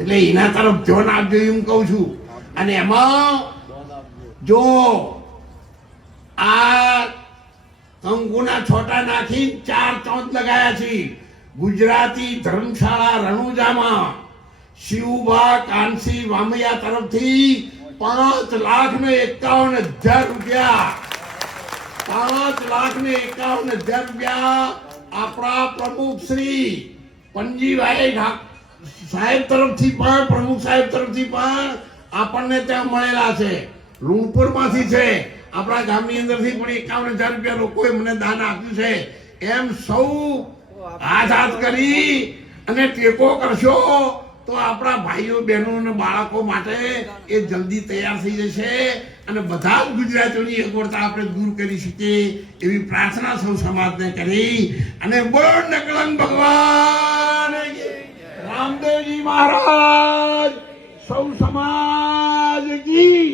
એટલે એના તરફ ધ્યાન આપજો એમ કહું છું. અને એમાં જો આ કંકુના છોટા નાખી 4 ચોંચ લગાયા છે. ગુજરાતી ધર્મશાળા રણુજામાં શિવભા કાનસી વામૈયા તરફથી 5,51,000 રૂપિયા 5,51,000 રૂપિયા આપણા પ્રમુખ શ્રી પંજીભાઈ સાહેબ તરફથી પણ પ્રમુખ સાહેબ તરફથી પણ આપણને ત્યાં મળેલા છે. લુણપુર માંથી છે, આપણા ગામની અંદરથી પણ 51,000 રૂપિયા લોકોએ મને દાન આપ્યું છે. એમ સૌ હાથ કરી અને ટેકો કરશો તો આપણા ભાઈઓ બહેનો અને બાળકો માટે એ જલ્દી તૈયાર થઈ જશે અને બધા જ ગુજરાતીઓની અગવડતા આપણે દૂર કરી શકીએ એવી પ્રાર્થના સૌ સમાજને કરી અને બોલો નકલંગ ભગવાન રામદેવજી મહારાજ સૌ સમાજ કી.